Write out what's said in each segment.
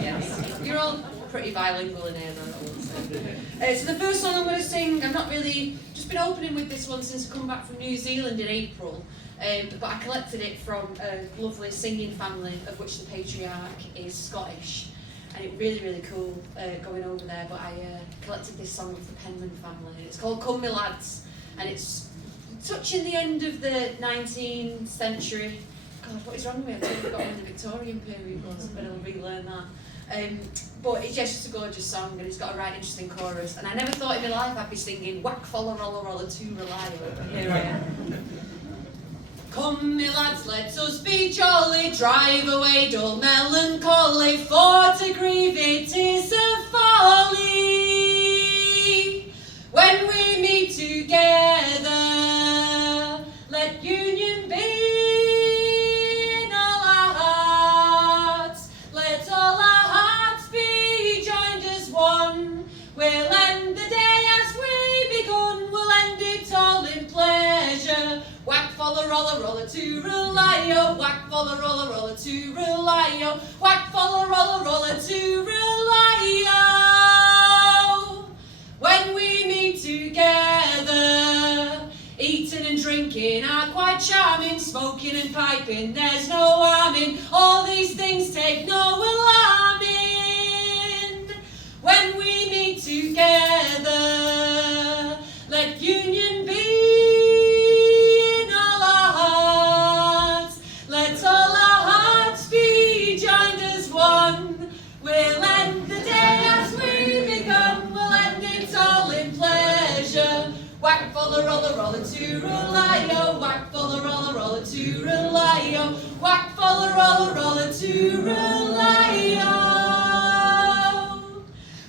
Yes. You're all pretty bilingual in here, though. So the first song I'm going to sing, I've not really, just been opening with this one since I come back from New Zealand in April. But I collected it from a lovely singing family, of which the patriarch is Scottish. And it's really, really cool going over there. But I collected this song of the Penman family. It's called Come Me Lads. And it's touching the end of the 19th century. God, what is wrong with me? I've totally forgotten when the Victorian period was, but I'll relearn that. But it's just a gorgeous song, and it's got a right interesting chorus. And I never thought in my life I'd be singing Whack, Follow, Roller, Roller, Too Reliable. Here I am. Come, me lads, let us be jolly, drive away dull melancholy, for to grieve it is a folly. When we meet together, let union be. We'll end the day as we begun, we'll end it all in pleasure. Whack, follow, roller, roller, to rely-o. Whack, follow, roller, roller, to rely-o. Whack, follow, roller, roller, to rely-o. When we meet together, eating and drinking are quite charming, smoking and piping, there's no harm in. All these things take no alarming. When we meet together, let union be in all our hearts. Let all our hearts be joined as one. We'll end the day as we begun. We'll end it all in pleasure. Whack, follow, roller, roller, to rely-o. Whack, follow, roller, roller, to rely-o. Whack, follow, roller, roller, to rely-o.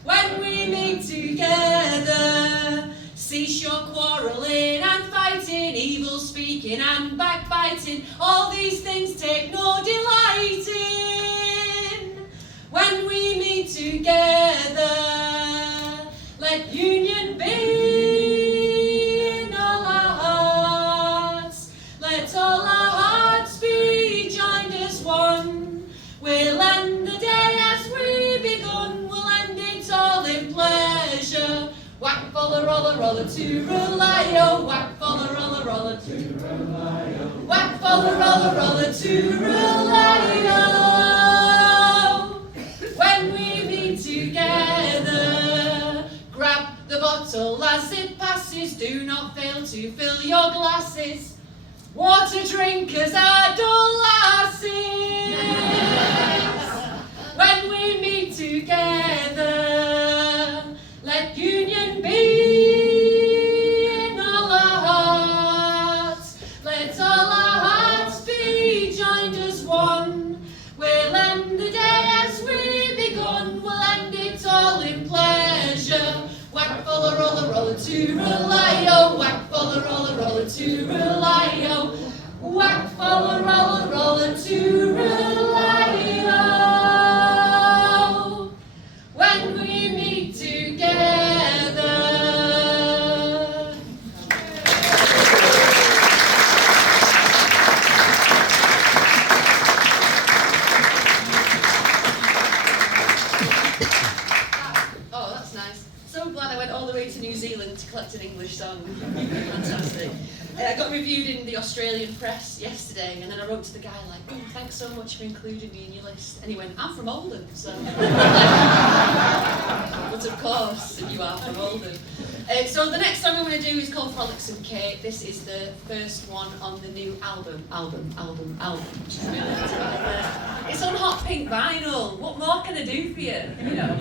When we meet together, cease your quarrelling and fighting, evil speaking and backbiting, all these things take no delight in. When we meet together, let union be in all our hearts. Let all our hearts be joined as one. We'll end the day as we begun, we'll end it all in pleasure. Whack, follow, roller, roller, to rely-o. Whack, follow, roller, roller, to rely-o. Whack, follow, roller, roller, to rely-o. When we meet together, grab the bottle as it passes. Do not fail to fill your glasses. Water drinkers are dull lasses. When we meet together, let union be in all our hearts. Let all our hearts be joined as one. We'll end the day as we begun. We'll end it all in pleasure. Whack, follow, roller, roller, to rely-o. Whack, follow, roller, roller, to rely-o. Whack, follow, roller, roller, to rely-o. When we meet together. Oh, that's nice. So glad I went all the way to New Zealand to collect an English song. Fantastic. I got reviewed in the Australian press yesterday, and then I wrote to the guy like, "Oh, thanks so much for including me in your list." And he went, "I'm from Oldham, so." But of course, you are from Oldham. So the next song I'm going to do is called Frolicksome Kate. This is the first one on the new album. Which is really it's on hot pink vinyl. What more can I do for you? You know.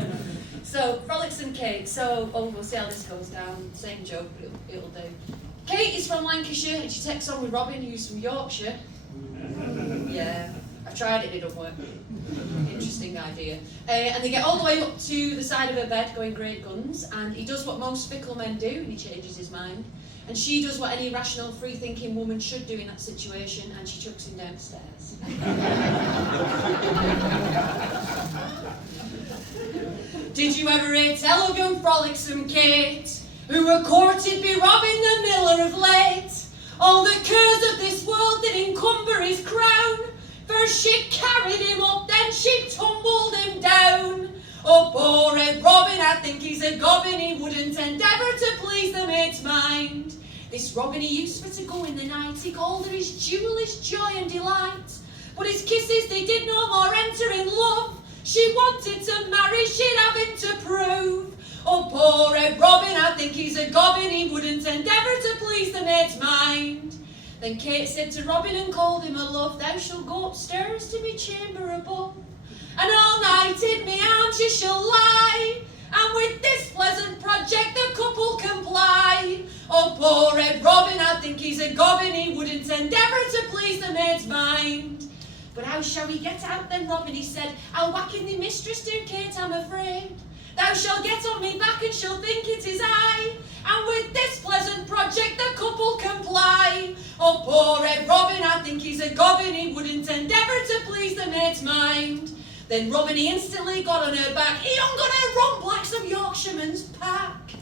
So Frolicksome Kate. So we'll see how this goes down. Same joke, but it'll do. Kate is from Lancashire and she takes on with Robin, who's from Yorkshire. Yeah, I've tried it, it don't work. Interesting idea. And they get all the way up to the side of her bed going great guns, and he does what most fickle men do, and he changes his mind. And she does what any rational, free-thinking woman should do in that situation, and she chucks him downstairs. Did you ever hear tell of young Frolicksome Kate, who were courted by Robin the miller of late? All the cares of this world did encumber his crown. First she carried him up, then she tumbled think he's a gobbin, he wouldn't endeavour to please the maid's mind. This Robin he used for to go in the night, he called her his jewel, his joy and delight. But his kisses, they did no more enter in love. She wanted to marry, she'd have him to prove. Oh, poor Red Robin, I think he's a gobbin, he wouldn't endeavour to please the maid's mind. Then Kate said to Robin and called him a love, thou shalt go upstairs to me chamber above, and all night in me arms you shall lie, and with this pleasant project the couple comply. Oh, poor Red Robin, I think he's a gobbin, he wouldn't endeavour to please the maid's mind. But how shall we get out then, Robin, he said, I'll whack in thee mistress, dear Kate, I'm afraid. Thou shalt get on me back and shall think it is I, and with this pleasant project the couple comply. Oh, poor Red Robin, I think he's a gobbin, he wouldn't endeavour to please the maid's mind. Then Robin he instantly got on her back, he hung on her rump like some Yorkshireman's pack.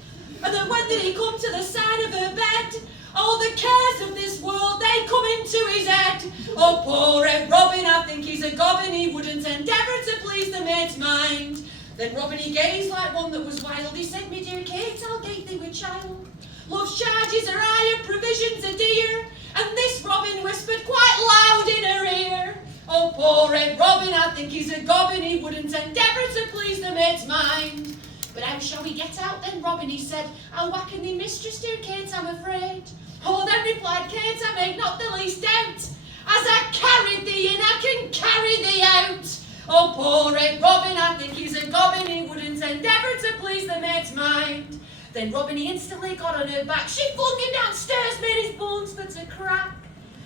And then when did he come to the side of her bed, all the cares of this world, they come into his head. Oh, poor Red Robin, I think he's a gobbin, he wouldn't endeavour to please the maid's mind. Then Robin he gazed like one that was wild, he said, me dear Kate, I'll gate thee with child. Love's charges are high and provisions are dear, and this Robin whispered quite loud in her ear. Oh, poor Red Robin, I think he's a gobbin, he wouldn't endeavour to please the maid's mind. But how shall we get out then, Robin, he said, I'll whack in thee mistress, dear Kate, I'm afraid. Oh, then replied Kate, I make not the least doubt, as I carried thee in, I can carry thee out. Oh, poor Red Robin, I think he's a gobbin, he wouldn't endeavour to please the maid's mind. Then Robin he instantly got on her back, she flung him downstairs, made his bones for to crack.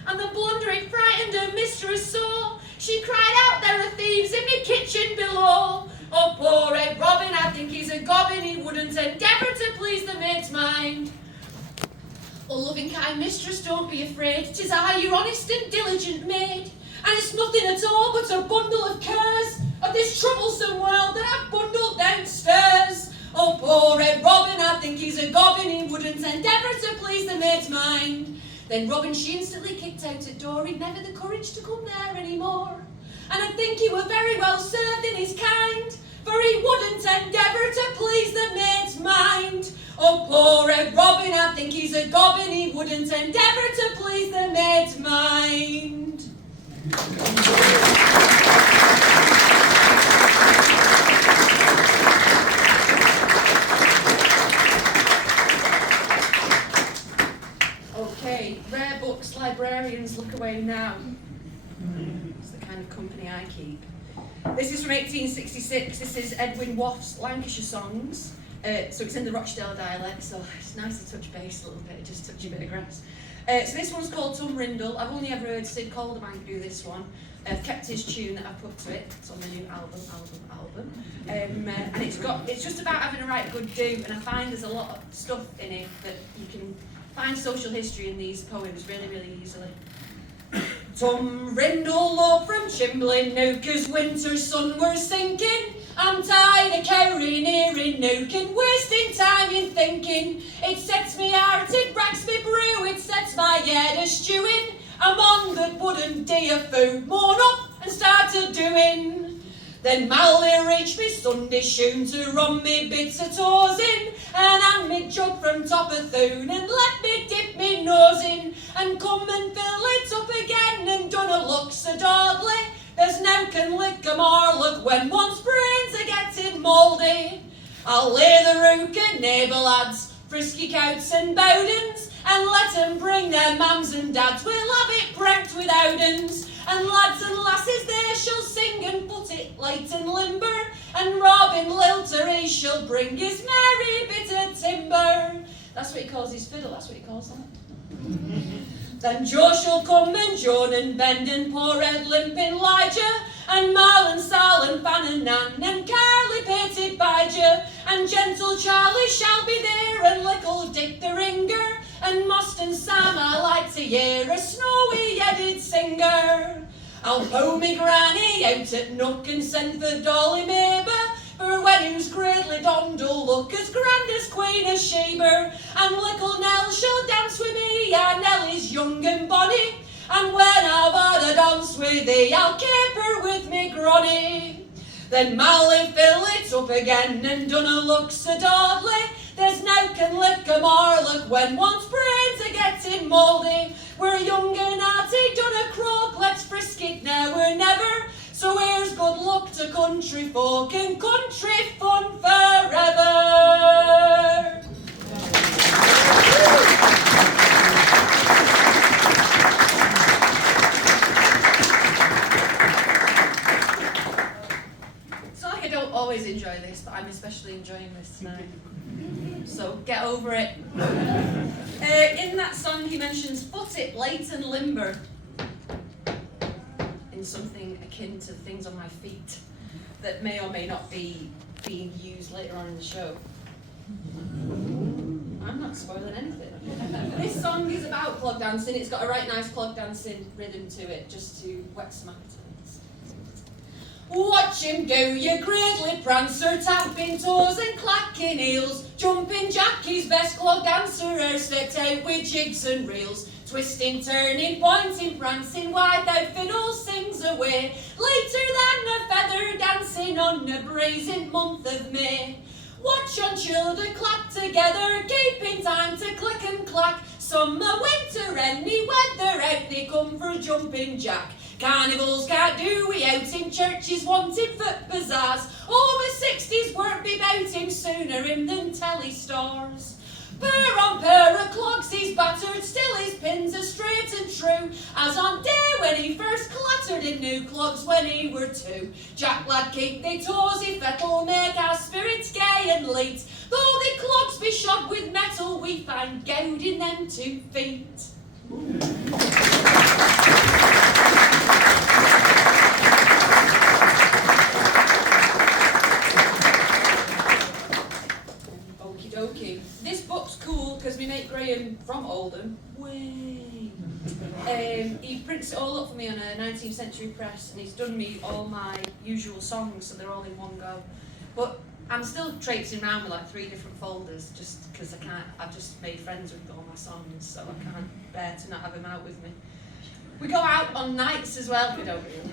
And the blundering frightened her mistress sore, she cried out, there are thieves in me kitchen below. Oh, poor Red Robin, I think he's a gobbin, he wouldn't endeavour to please the maid's mind. Oh, loving kind mistress, don't be afraid, 'tis I, your honest and diligent maid, and it's nothing at all but a bundle of cares of this troublesome world that I've bundled downstairs. Oh, poor Red Robin, I think he's a gobbin, he wouldn't endeavour to please the maid's mind. Then Robin she instantly kicked out at door, he'd never the courage to come there any more. And I think he were very well served in his kind, for he wouldn't endeavour to please the maid's mind. Oh, poor Red Robin, I think he's a gobbin, he wouldn't endeavour to please the maid's mind. Okay, rare books, librarians, look away now. It's the kind of company I keep. This is from 1866. This is Edwin Waff's Lancashire Songs. So it's in the Rochdale dialect, so it's nice to touch base a little bit, just touch a bit of grass. So this one's called Tum Rindle. I've only ever heard Sid Calderman do this one. I've kept his tune that I've put to it. It's on the new album. And it's just about having a right good do, and I find there's a lot of stuff in it that you can find social history in these poems really, really easily. Tum Rindle up from Chimbley Nook, as winter's sun were sinking. I'm tired of carrying here in Nook and wasting time in thinking. It sets me heart, it racks me brew, it sets my head a stewing. I'm on that wouldn't dear food, mourn up and started doing. Then Mally reached me Sunday shoon to run me bits of toes in, and hand me jug from top of thune, and let me dip me nose in, and come and fill it up again, and done a look so dawdly. There's no can lick a more look when one's brains are getting mouldy. I'll lay the rook and neighbour lads, frisky coats and bowdens, and let 'em bring their mums and dads, we'll have it branked with Odins. And lads and lasses they shall sing and put it light and limber, and Robin Lilter he shall bring his merry bit of timber. That's what he calls his fiddle, that's what he calls that. Then Joe shall come and Joan and bend and poor Ed limping Elijah, and Mal and Sal and Fan and Nan and Carly pated Bijah, and gentle Charlie shall be there, and little Dick the ringer, and Most and Sam I like to hear a snowy-headed singer. I'll pull me granny out at Nook and send for Dolly Maber, for when whose cradley dond'll look as grand as Queen of Sheba, and little Nell shall dance with me, and Nell is young and bonny, and when I've had a dance with thee, I'll keep her with me granny. Then Mally fill it it up again and done a look so dawdly. There's now can lick a marlock when one's brains are getting mouldy. We're young and hearty, done a croak, let's frisk it now or never. So here's good luck to country folk and country fun forever. It's not like I don't always enjoy this, but I'm especially enjoying this tonight. So get over it. In that song he mentions foot it, late and limber. In something akin to things on my feet that may or may not be being used later on in the show. I'm not spoiling anything. This song is about clog dancing. It's got a right nice clog dancing rhythm to it, just to whet some appetites. Watch him go, you gridley prancer, tapping toes and clacking heels. Jumpin Jack, his best clog dancer, stepped out with jigs and reels. Twisting, turning, pointing, prancing, wide out fiddle sings away. Later than a feather dancing on a brazen month of May. Watch on children clap together, keeping time to click and clack. Summer, winter, any weather, out they come for Jumpin Jack. Carnivals can't do without him, churches wanted foot bazaars. Over 60s won't be bout him, sooner him than telly stars. Pair on pair of clogs he's battered, still his pins are straight and true. As on day when he first clattered in new clogs when he were 2. Jack lad keep they toes, he fettle make our spirits gay and light. Though the clogs be shod with metal, we find goud in them 2 feet. Okie dokie. This book's cool because my mate Graham from Oldham, he prints it all up for me on a 19th century press, and he's done me all my usual songs, so they're all in one go. But I'm still traipsing around with like 3 different folders just because I've just made friends with all my songs, so I can't bear to not have them out with me. We go out on nights as well. We don't really.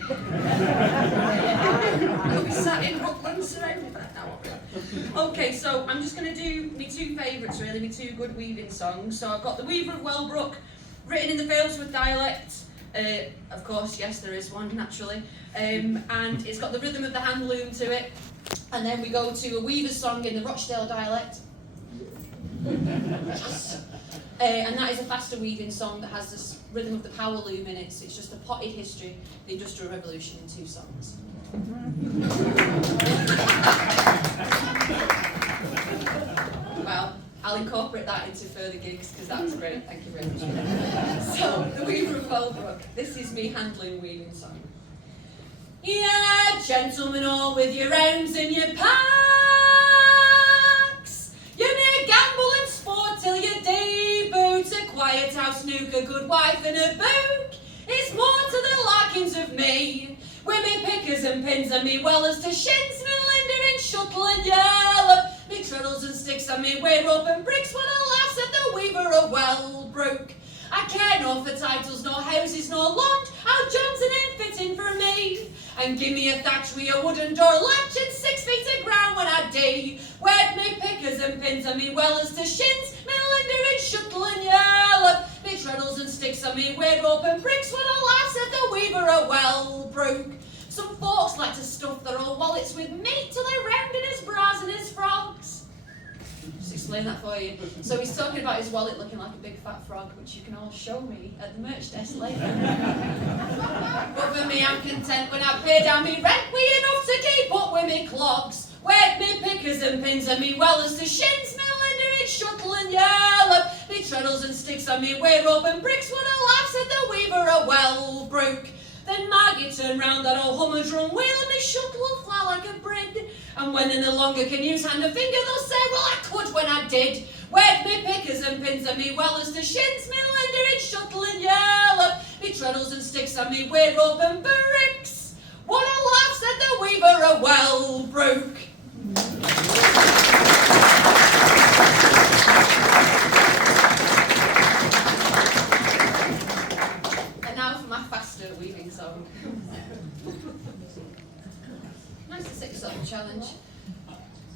We'll be sat in Brooklyn surrounded by now. Okay, so I'm just going to do my 2 favourites really, my 2 good weaving songs. So I've got the Weaver O Wellbrook, written in the Failsworth dialect. Of course, yes, there is one, naturally. And it's got the rhythm of the hand loom to it. And then we go to a Weyvers Song in the Rochdale dialect. And that is a faster weaving song that has this rhythm of the power loom in it. So it's just a potted history of the Industrial Revolution in 2 songs. Well, I'll incorporate that into further gigs because that was great. Thank you very much. So, the Weaver O Wellbrook. This is me hand loom weaving song. Yeah, gentlemen, all with your rounds and your packs. You may gamble and sport till your day boots. A quiet house nook, a good wife and a book. It's more to the likings of me. With me pickers and pins and me wellers to shins, me linder and shuttle and yell. Me treadles and sticks and me way rope and bricks. What a laughs at the Weaver O Wellbrook. I care nor for titles, nor houses, nor land. How John's an infitting for me. And give me a thatch with a wooden door latch and 6 feet of ground when I do. Wet me pickers and pins and me wellers to shins, me linder and shuttle and yell. Me treadles and sticks and me way rope and bricks. What a laughs at the Weaver O Wellbrook. Some folks like to stuff their old wallets with meat till they're round in his bras and his frogs. Just explain that for you. So he's talking about his wallet looking like a big fat frog, which you can all show me at the merch desk later. But for me, I'm content when I pay down me rent with enough to keep up with me clogs. Wet me pickers and pins and me wellers to shins, me linder and shuttle and yell. Me treadles and sticks and me way rope and bricks. What a laughs at the Weaver O Wellbrook. Then Maggie turned round that old hummer-drum wheel and me shuttle will fly like a brig. And when they no longer can use hand or finger, they'll say, well, I could when I did. Wet me pickers and pins and me wellers to shins, me linder and shuttle and yell. Me treadles and sticks and me way rope and bricks. What a laughs at the Weaver O Wellbrook. And now for my faster weaving song. Nice to 6-song challenge.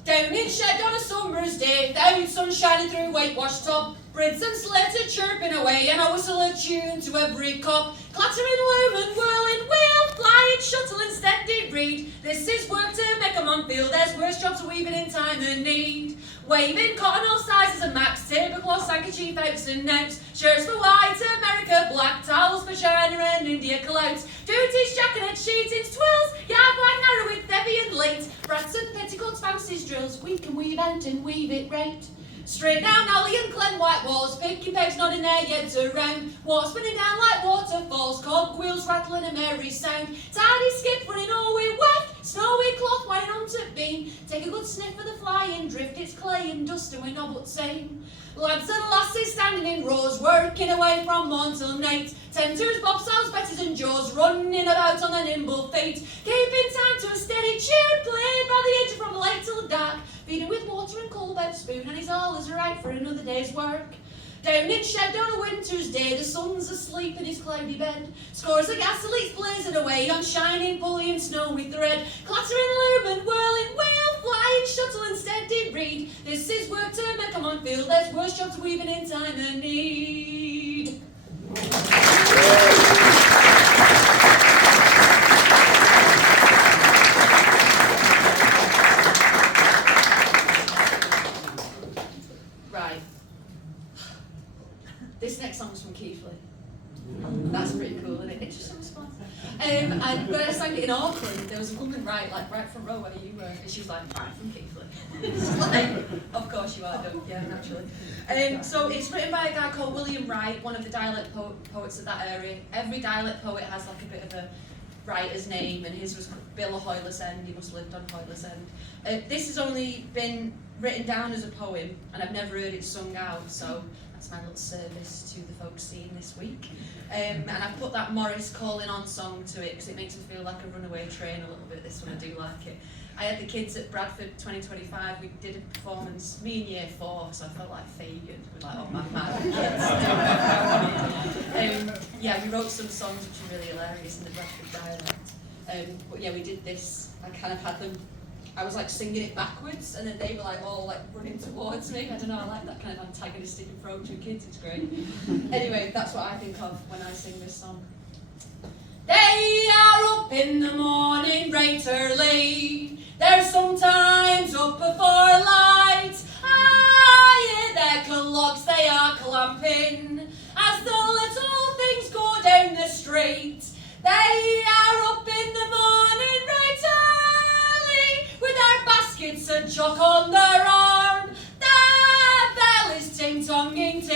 Down in shed on a summer's day, without sun shining through whitewashed top, brids and sleds are chirping away, and I whistle a tune to every cop. Clattering loom and whirling wheel, flying shuttle and steady Reid. This is work to make 'em on field, there's worse jobs weaving in time of need. Waving cotton all sizes and max, tablecloths, handkerchief, outs and nouts. Shirts for white, America black, towels for China and India clouts. Duties, jacket, sheetings, twills, yard wide, narrow width, heavy and late. Brats and petticoats, fancies, drills, we can weave out and weave it right. Straight down alley and clean white walls, picky pegs nodding their heads around. Water spinning down like waterfalls, cogwheels rattling a merry sound. Tidy skip running all we weft, snowy cloth winding onto beam. Take a good sniff of the flying drift, it's clay and dust and we're not but same. Lads and lasses standing in rows, working away from morn till night. Tenters, bobsleigh, betters and jaws, running about on their nimble feet. Keeping time to a steady tune, played by the edge from late till dark. Feeding with water and coal about spoon, and he's all is right for another day's work. Down in shed on a winter's day, the sun's asleep in his cloudy bed. Scores of gas leaks blazing away on shining pulley and snowy thread. Clattering loom and whirling wheel, flying shuttle and steady Reid. This is work to make 'em on field, there's worse jobs weaving in time of need. Right. This next song's from Keithley. That's pretty cool, isn't it? It just sounds fun. And when I sang it in Auckland, there was a woman right front row where you were, and she was like, "I'm from Keithley." It's like, of course you are, don't, yeah, naturally. So it's written by a guy called William Reid, one of the dialect poets of that area. Every dialect poet has like a bit of a writer's name, and his was Bill of Hoyless End. He must have lived on Hoyless End. This has only been written down as a poem, and I've never heard it sung out, so that's my little service to the folk scene this week. And I've put that Morris Calling On song to it because it makes me feel like a runaway train a little bit. This one, I do like it. I had the kids at Bradford 2025, we did a performance, me in year 4, so I felt like Fagin, with like all my mad kids. Yeah, we wrote some songs which are really hilarious in the Bradford dialect. But yeah, we did this, I kind of had them, I was like singing it backwards, and then they were like all like running towards me. I don't know, I like that kind of antagonistic approach with kids, it's great. Anyway, that's what I think of when I sing this song. They are up in the morning right early, they're sometimes up before light. I hear their clocks they are clamping as the little things go down the street. They are up in the morning right early with their baskets and jock on their arm. Their bell is ting-tonging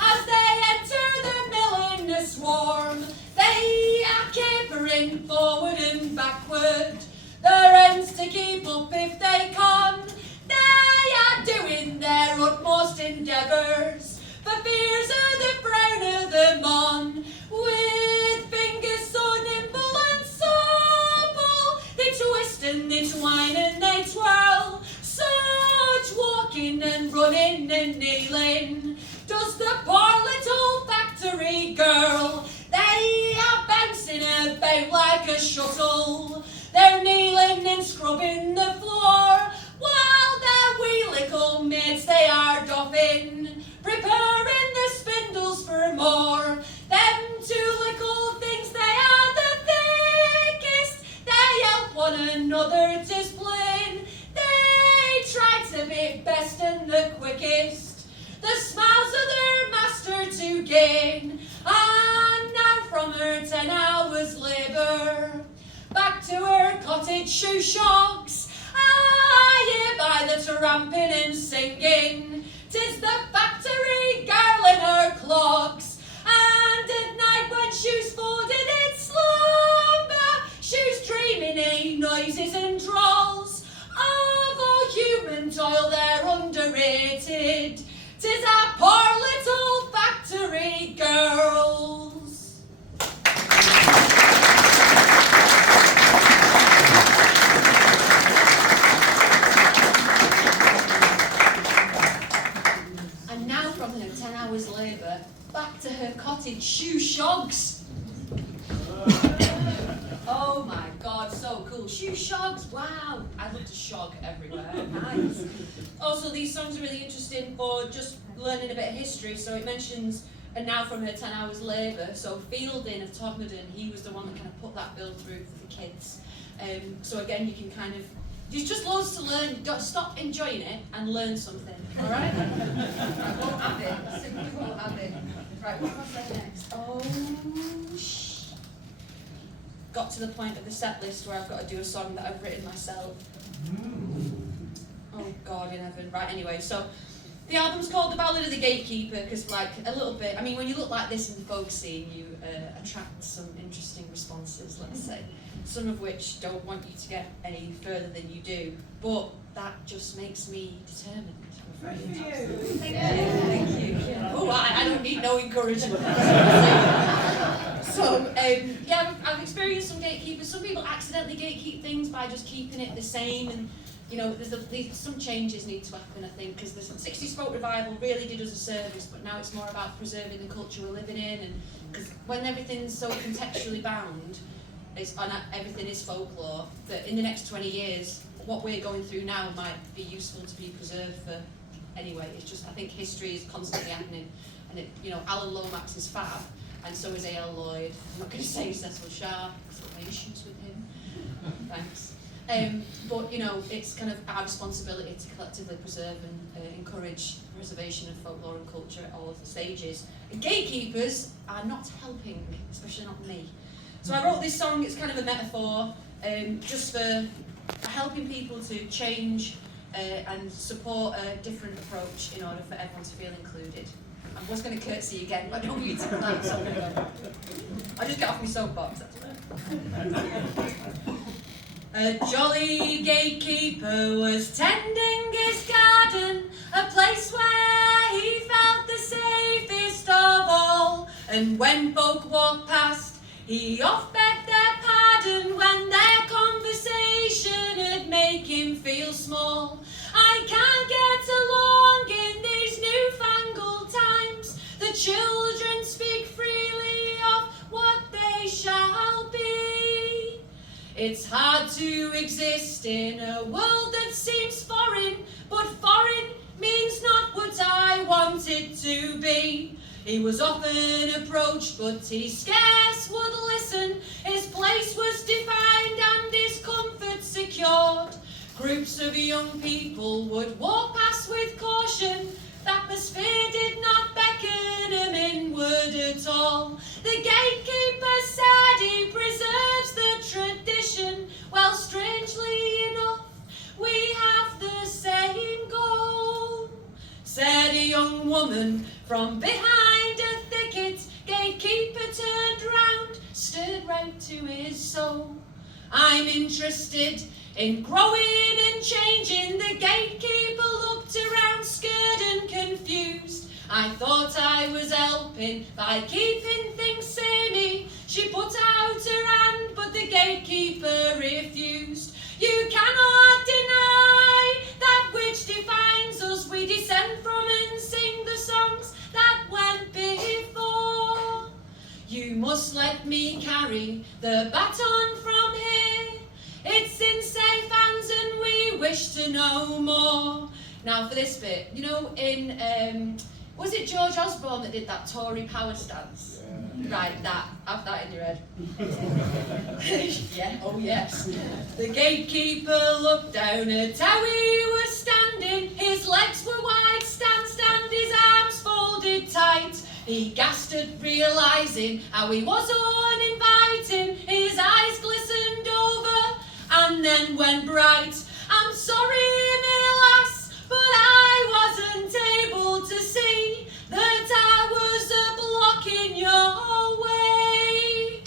as they enter the mill in a swarm. They are capering forward and backward, their ends to keep up if they can. They are doing their utmost endeavours for fears of the frown of the mon. With fingers so nimble and supple, they twist and they twine and they twirl. Such walking and running and kneeling does the poor little factory girl. They are bouncing about like a shuttle, they're kneeling and scrubbing the floor, while their wee little maids they are doffing, preparing the spindles for more. Them two little things, they are the thickest, they help one another to split. They try to be best and the quickest, the smiles of their master to gain. And now from her 10 hours' labour, back to her cottage shoe shocks, I hear by the tramping and singing, 'tis the factory girl in her clogs. And at night when shoes folded in slumber, shoes dreaming noises and trolls of all human toil, they're underrated. 'Tis our poor little factory girls. And now from her 10 hours labour, back to her cottage shoe shogs. Oh my God, so Oh, cool. Shoe shogs. Wow. I'd love to shog everywhere. Nice. Also, these songs are really interesting for just learning a bit of history. So it mentions, and now from her 10 hours labour. So Fielding of Todmorden, he was the one that kind of put that bill through for the kids. So again, you can kind of, there's just loads to learn. Don't stop enjoying it and learn something. All right? I won't have it. Simply won't have it. Right, what have I said next? Oh, got to the point of the set list where I've got to do a song that I've written myself. Oh God in heaven. Right, anyway, so the album's called The Ballad of the Gatekeeper because, like, a little bit, I mean, when you look like this in the folk scene, you attract some interesting responses, let's say, some of which don't want you to get any further than you do, but that just makes me determined. Thank you. Thank you. Yeah. Oh, I don't need no encouragement. So, yeah, I've experienced some gatekeepers. Some people accidentally gatekeep things by just keeping it the same, and you know, there's some changes need to happen, I think, because the 60s folk revival really did us a service, but now it's more about preserving the culture we're living in, and because when everything's so contextually bound, and everything is folklore, that in the next 20 years, what we're going through now might be useful to be preserved for. Anyway, it's just, I think history is constantly happening, and it, you know, Alan Lomax is fab, and so is A.L. Lloyd. I'm not going to say Cecil Sharp, because I've got my issues with him. Thanks. But, you know, it's kind of our responsibility to collectively preserve and encourage preservation of folklore and culture at all of the stages. And gatekeepers are not helping, especially not me. So I wrote this song, it's kind of a metaphor, just for helping people to change and support a different approach in order for everyone to feel included. I was going to curtsy again, but I don't need to clap, so I'm going to go. I'll just get off my soapbox, that's a jolly gatekeeper was tending his garden, a place where he felt the safest of all. And when folk walked past, he oft begged their pardon when their conversation'd make him feel small. I can't get along in these newfangled times. The children speak freely of what they shall be. It's hard to exist in a world that seems foreign, but foreign means not what I want it to be. He was often approached, but he scarce would listen. His place was defined and his comfort secured. Groups of young people would walk past with caution. The atmosphere did not beckon him inward at all. The gatekeeper said he preserves the tradition. Well, strangely enough, we have the same goal. Said a young woman from behind a thicket. Gatekeeper turned round, stirred right to his soul. I'm interested in growing and changing. The gatekeeper looked around, scared and confused. I thought I was helping by keeping things samey. She put out her hand, but the gatekeeper refused. You cannot deny that which defines us. We descend from and sing the songs that went before. You must let me carry the baton from here. It's in safe hands and we wish to know more. Now for this bit, you know, in, was it George Osborne that did that Tory power stance? Yeah. Right, that. Have that in your head. Yeah, oh yes. The gatekeeper looked down at how he was standing. His legs were wide, stand, his arms folded tight. He gasped at realising how he was uninviting. His eyes glistened over and then went bright. I'm sorry, me lass, but I wasn't able to see that I was a block in your way.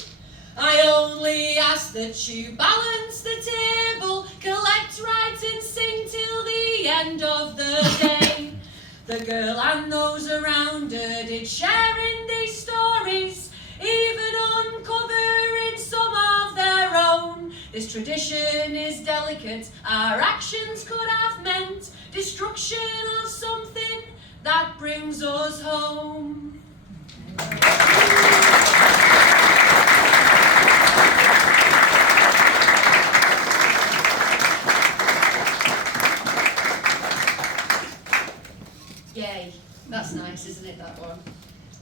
I only ask that you balance the table, collect right and sing till the end of the day. The girl and those around her did share in these stories, even uncovering some of their own. This tradition is delicate, our actions could have meant destruction of something that brings us home. that one.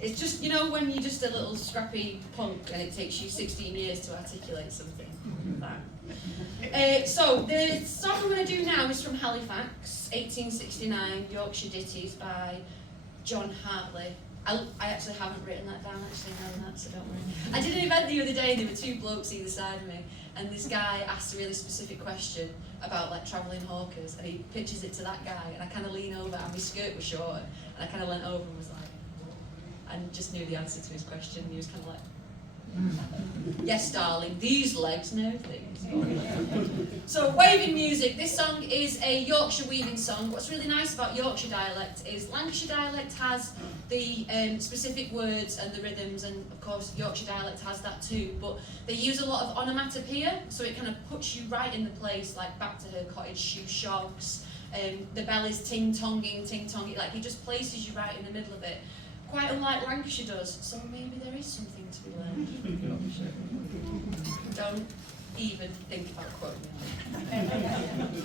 It's just, you know, when you're just a little scrappy punk and it takes you 16 years to articulate something. So the song I'm going to do now is from Halifax, 1869, Yorkshire Ditties by John Hartley. I actually haven't written that down, so don't worry. I did an event the other day and there were two blokes either side of me, and this guy asked a really specific question about like travelling hawkers, and he pitches it to that guy, and I kind of lean over, and my skirt was short, and I kind of leant over and was like, and just knew the answer to his question, and he was kind of like, yes, darling, these legs know things. So, Weyvin Mewsic, this song is a Yorkshire weaving song. What's really nice about Yorkshire dialect is Lancashire dialect has the specific words and the rhythms, and of course Yorkshire dialect has that too, but they use a lot of onomatopoeia, so it kind of puts you right in the place, like back to her cottage, shoe shocks, the bell is ting-tonging, like it just places you right in the middle of it. Quite unlike Lancashire does, so maybe there is something to be learned. Don't even think about quoting me.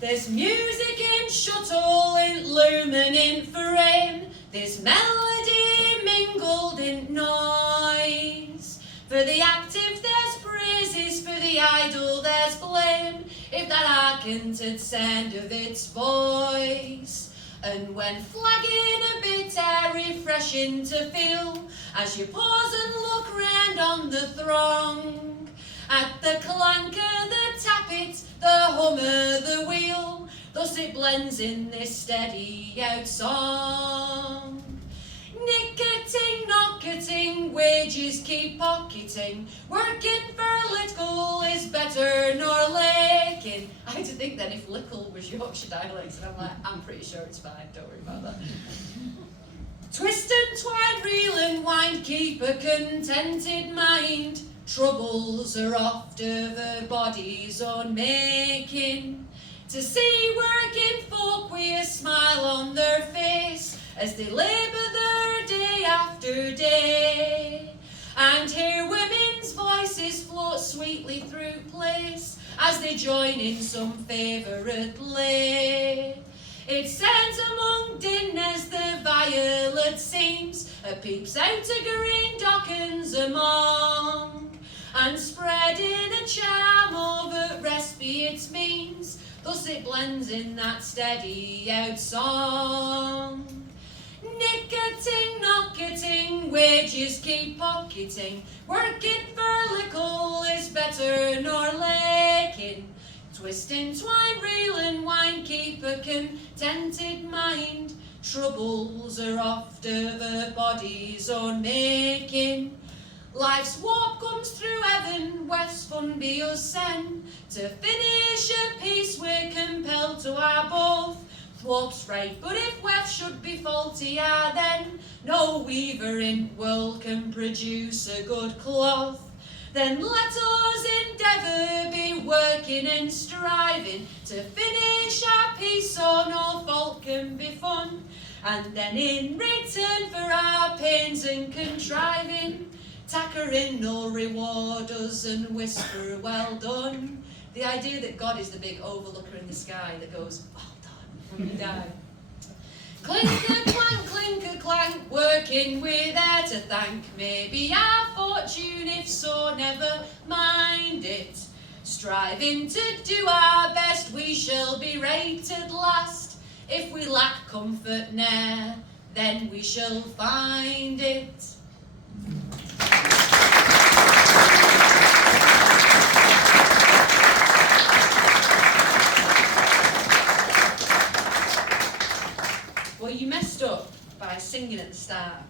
There's music in shuttle, in loom and in frame. There's melody mingled in noise. For the active there's praises, for the idle there's blame, if that hearkened to the sound of its voice. And when flagging a bit air refreshing to feel, as you pause and look round on the throng, at the clanker, the tappet, the hummer, the wheel, thus it blends in this steady out song. Nicketing, knocketing, wages keep pocketing, working for little is better nor laking. I had to think then if lickle was Yorkshire dialect, and I'm like, I'm pretty sure it's fine, don't worry about that. Twist and twine, reel and wind, keep a contented mind. Troubles are oft of a body's own making. To see working folk with a smile on their face, as they labour there day after day, and hear women's voices float sweetly through place, as they join in some favourite lay. It sounds among din as the violet seems, peeps out a green dockens among, and spreading a charm over respites means, thus it blends in that steady out song. Nicketing, knocketing, wages keep pocketing, working for little is better nor laking. Twist and twine, reel and wind, keep a contented mind. Troubles are oft of a body's own making. Life's warp comes through heaven, west fun be us send. To finish a piece we're compelled to our both. Thwart's right, but if weft should be faulty, then no weaver in world can produce a good cloth. Then let us endeavour be working and striving to finish our piece so no fault can be fun. And then in return for our pains and contriving, Tackering will reward us and whisper well done. The idea that God is the big overlooker in the sky that goes, well done, when you die. Clinker clank, working we're there to thank. Maybe our fortune, if so, never mind it. Striving to do our best, we shall be rated last. If we lack comfort ne'er, then we shall find it. Well, you messed up by singing at the start,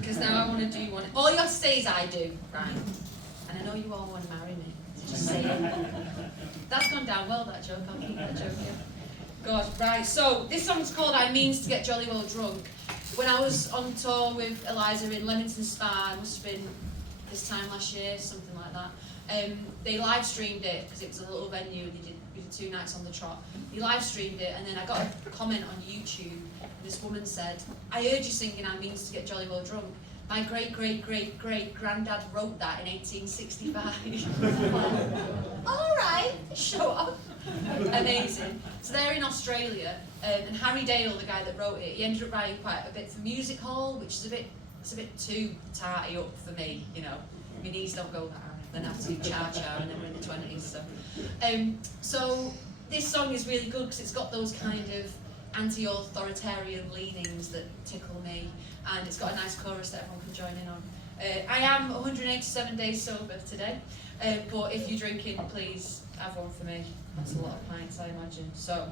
because now I want to do one. All you have to say is I do, right? And I know you all want to marry me, so just say it. That's gone down well, that joke. I'll keep that joke in. God, right, so this song's called I Means to Get Jolly Well Drunk. When I was on tour with Eliza in Leamington Spa, it must have been this time last year, something like that. They live streamed it because it was a little venue. We did 2 nights on the trot. They live streamed it, and then I got a comment on YouTube. This woman said, "I heard you singing I Means to Get Jolly Well Drunk. My great-great-great-great-granddad wrote that in 1865. All right, show off. Amazing. So they're in Australia, and Harry Dale, the guy that wrote it, he ended up writing quite a bit for music hall, which is a bit too tarty up for me, you know. My knees don't go that high. Then I have to do cha-cha, and then we're in the 20s. So this song is really good because it's got those kind of anti-authoritarian leanings that tickle me, and it's got a nice chorus that everyone can join in on. I am 187 days sober today, but if you're drinking, please have one for me. That's a lot of pints, I imagine. So,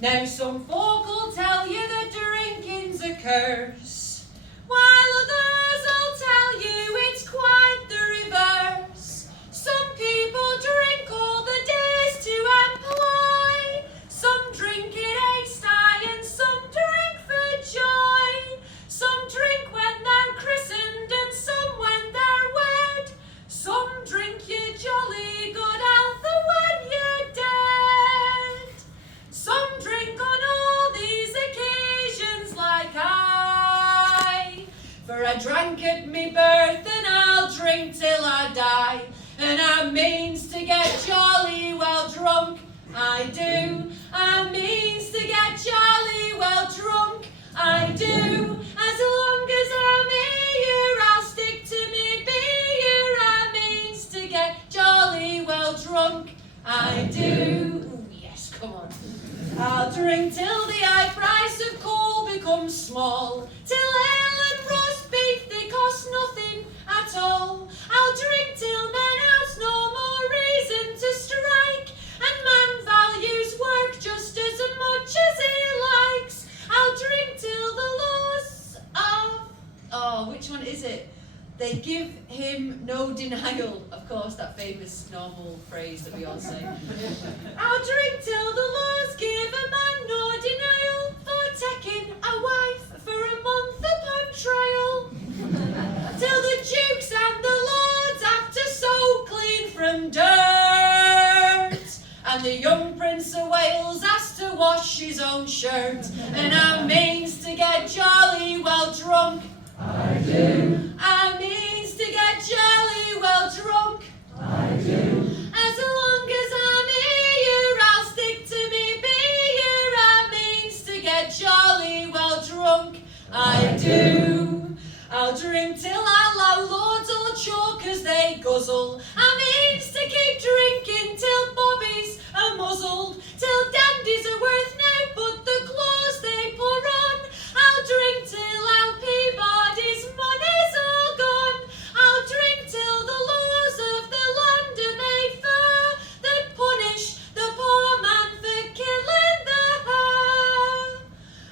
now some folk will tell you that drinking's a curse, while others will tell you it's quite the reverse. Some people drink all the days to employ, some drink it hasty and some drink for joy. Some drink when they're christened and some when they're wed. Some drink your jolly good health when you're dead. Some drink on all these occasions like I. For I drank at me birth and I'll drink till I die. And I means to get jolly well drunk, I do. I means to get jolly well drunk, I do. As long as I'm here, I'll stick to me beer. I means to get jolly well drunk, I do. Ooh, yes, come on. I'll drink till the high price of coal becomes small, till ale and roast beef they cost nothing at all. I'll drink till men has no more reason to strike, and man values work just as much as he likes. I'll drink till the laws of, which one is it? They give him no denial. Of course, that famous normal phrase that we all say. I'll drink till the laws give a man no denial for taking a wife for a month upon trial. Till the dukes and the lords have to soak clean from dirt, and the young Prince of Wales has to wash his own shirt. And I means to get jolly well drunk, I do. I means to get jolly well drunk, I do. As long as I'm here, I'll stick to me beer. I means to get jolly well drunk, I do. I'll drink till our landlords all choke as they guzzle. I means to keep drinking till bobbies are muzzled, till dandies are worth now but the clothes they put on. I'll drink till our Peabody's money's all gone. I'll drink till the laws of the land are made fair, that punish the poor man for killing the hare.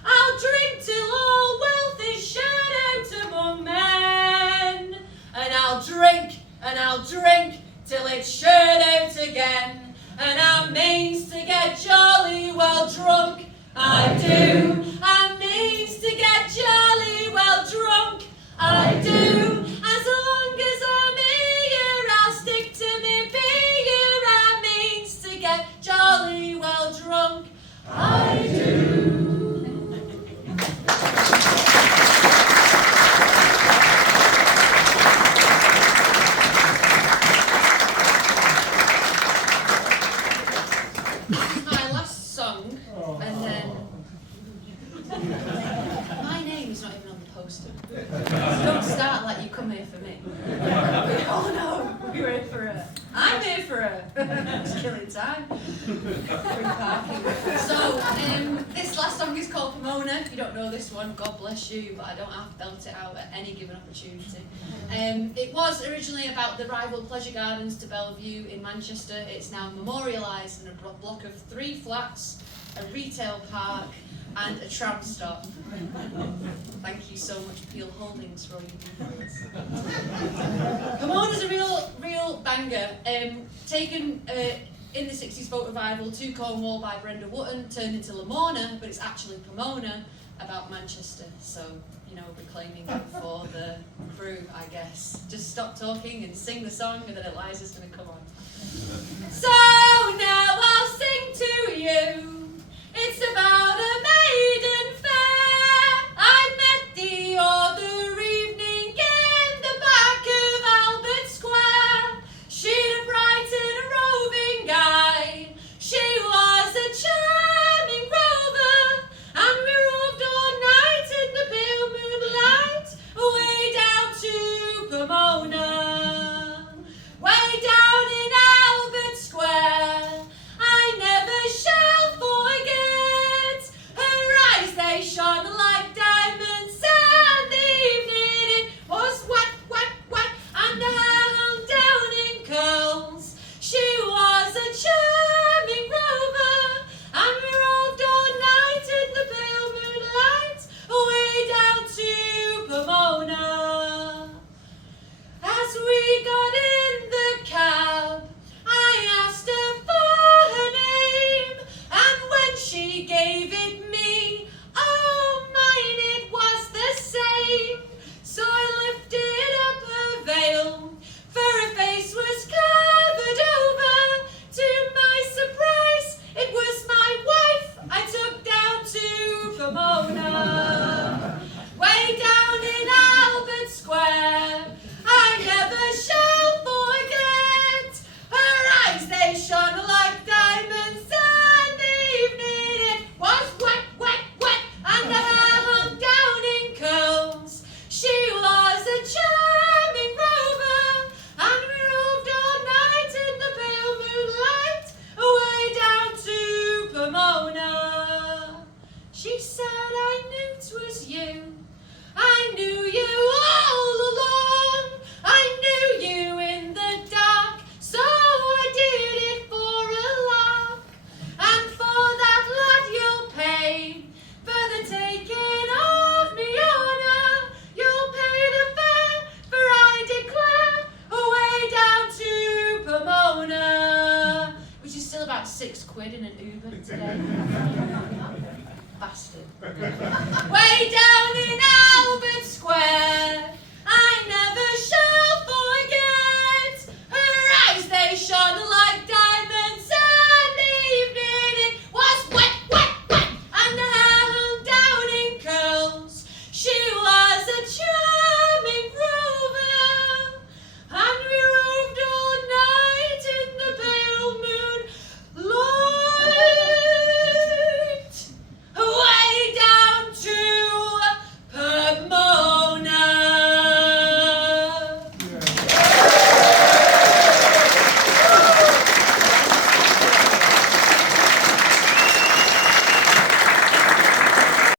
I'll drink till all wealth is shared out among men, and I'll drink till it's shared out again. And I means to get jolly well drunk, I do. I means to get jolly well drunk, I do. As long as I'm here, I'll stick to me beer. I means to get jolly well drunk, I do. Don't start like you come here for me. Oh no, we're here for her. I'm here for her. Just killing time. Free parking. So, this last song is called Pomona. If you don't know this one, God bless you, but I don't have to belt it out at any given opportunity. It was originally about the rival pleasure gardens to Bellevue in Manchester. It's now memorialised in a block of 3 flats, a retail park, and a tram stop. Thank you so much, Peel Holdings, for all your details. Pomona's a real banger. Taken in the 60s folk revival to Cornwall by Brenda Wotton, turned into Lamorna, but it's actually Pomona about Manchester. So, you know, reclaiming it for the crew, I guess. Just stop talking and sing the song, and then Eliza's going to come on. So now I'll sing to you. It's about a maiden fair I met the other evening in the back of Albert Square. She'd a bright and roving eye. She was £6 in an Uber today. Bastard. Way down in Albert Square,